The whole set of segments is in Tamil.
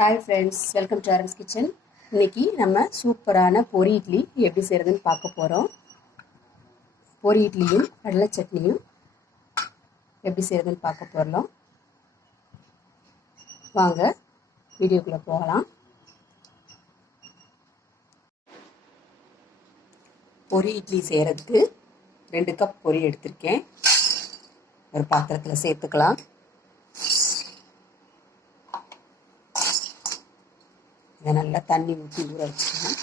ஹாய் ஃப்ரெண்ட்ஸ், வெல்கம் டு ஆரம்ஸ் கிச்சன். இன்னைக்கு நம்ம சூப்பரான பொரி இட்லி எப்படி செய்கிறதுன்னு பார்க்க போகிறோம். பொரி இட்லியும் கடலை சட்னியும் எப்படி செய்கிறதுன்னு பார்க்க போகிறோம். வாங்க வீடியோக்குள்ளே போகலாம். பொரி இட்லி செய்கிறதுக்கு 2 கப் பொரி எடுத்திருக்கேன். ஒரு பாத்திரத்தில் சேர்த்துக்கலாம். இதை நல்லா தண்ணி ஊற்றி ஊற வச்சுக்கலாம்.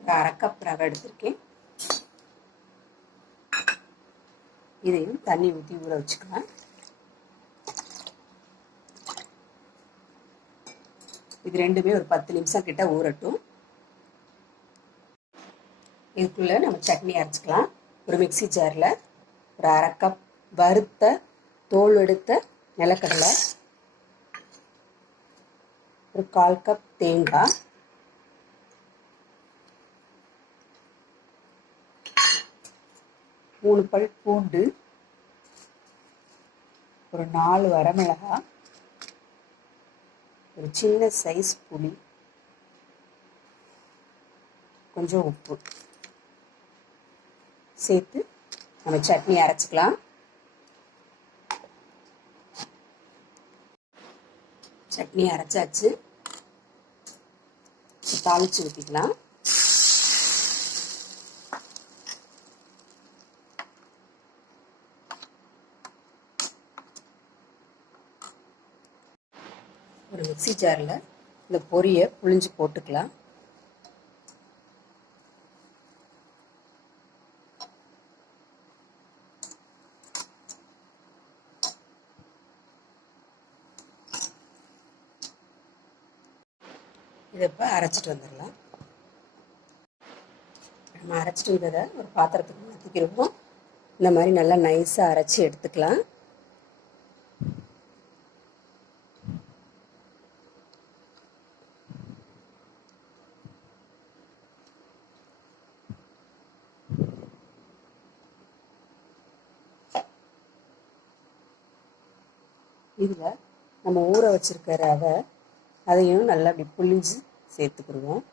ஒரு 1/2 கப் ரவை எடுத்திருக்கேன். இதையும் தண்ணி ஊற்றி ஊற வச்சுக்கலாம். இது ரெண்டுமே ஒரு 10 நிமிஷம் கிட்ட ஊறட்டும். இதுக்குள்ள நம்ம சட்னி அரைச்சிக்கலாம். ஒரு மிக்சி ஜாரில் ஒரு 1/2 கப் வறுத்த தோல் எடுத்த நிலக்கடலை, ஒரு 1/4 கப் தேங்காய், மூணு பல் பூண்டு, ஒரு 4 வரமிளகாய், ஒரு சின்ன சைஸ் புளி, கொஞ்சம் உப்பு சேர்த்து நம்ம சட்னி அரைச்சிக்கலாம். சட்னி அரைச்சாச்சு. தாளிச்சு ஊற்றிக்கலாம். ஒரு மிக்சி ஜாரில் இந்த பொரியை புழிஞ்சு போட்டுக்கலாம். இதை இப்போ அரைச்சிட்டு வந்துடலாம். நம்ம அரைச்சிட்டு வந்ததை ஒரு பாத்திரத்துக்கு மாற்றிக்கிடுவோம். இந்த மாதிரி நல்லா நைஸாக அரைச்சி எடுத்துக்கலாம். இதில் நம்ம ஊற வச்சிருக்க ரவை அதையும் நல்லா அப்படி புழிஞ்சு சேர்த்துக்கிடுவோம்.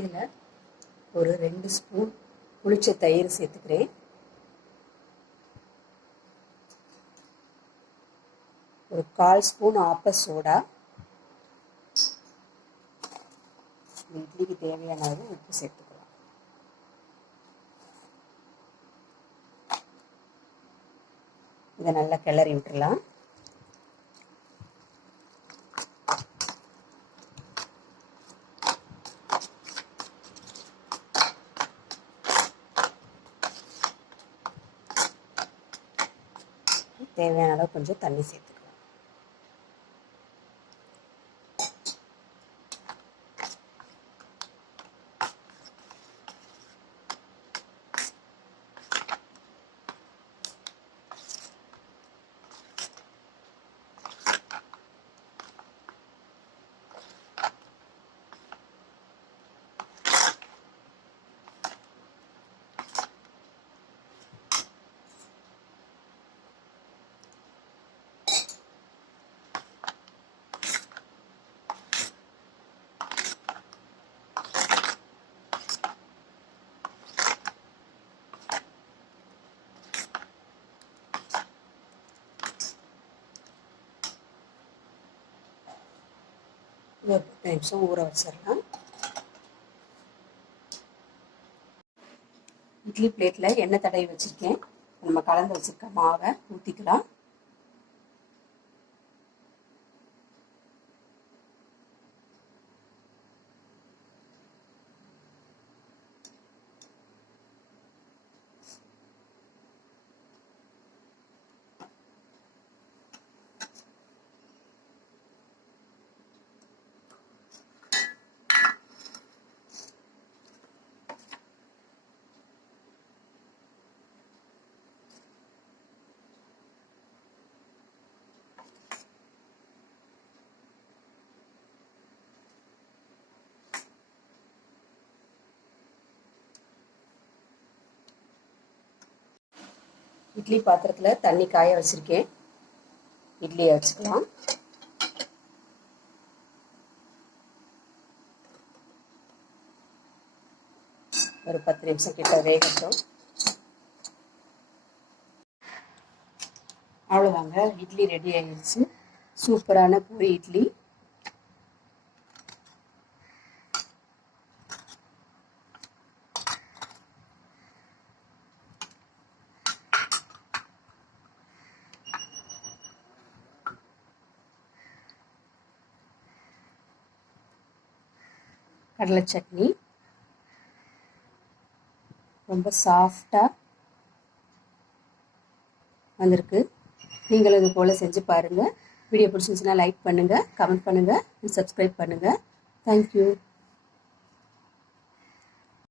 இதில் ஒரு 2 ஸ்பூன் புளிச்ச தயிர் சேர்த்துக்கிறேன். ஒரு 1/4 ஸ்பூன் ஆப்ப சோடா, இட்லிக்கு தேவையான அளவு உப்பு சேர்த்துக்கலாம். இதை நல்லா கிளறி விட்டுடலாம். தேவையான அளவு கொஞ்சம் தண்ணி சேர்த்துக்கலாம். ஒரு 10 நிமிஷம் ஊற வச்சிடலாம். இட்லி பிளேட்டில் எண்ணெய் தடவி வச்சுருக்கேன். நம்ம கலந்து வச்சுருக்க மாவை ஊற்றிக்கலாம். இட்லி பாத்திரத்தில் தண்ணி காய வச்சுருக்கேன். இட்லியை வச்சுக்கலாம். ஒரு 10 நிமிஷம் கிட்ட வேகட்டும். அவ்வளோதாங்க, இட்லி ரெடி ஆயிடுச்சு. சூப்பரான பூரி இட்லி. கடலை சட்னி ரொம்ப சாஃப்டாக வந்திருக்கு. நீங்களும் இது போல் செஞ்சு பாருங்கள். வீடியோ பிடிச்சிருந்துச்சுன்னா லைக் பண்ணுங்கள், கமெண்ட் பண்ணுங்கள், சப்ஸ்கிரைப் பண்ணுங்கள். தேங்க்யூ.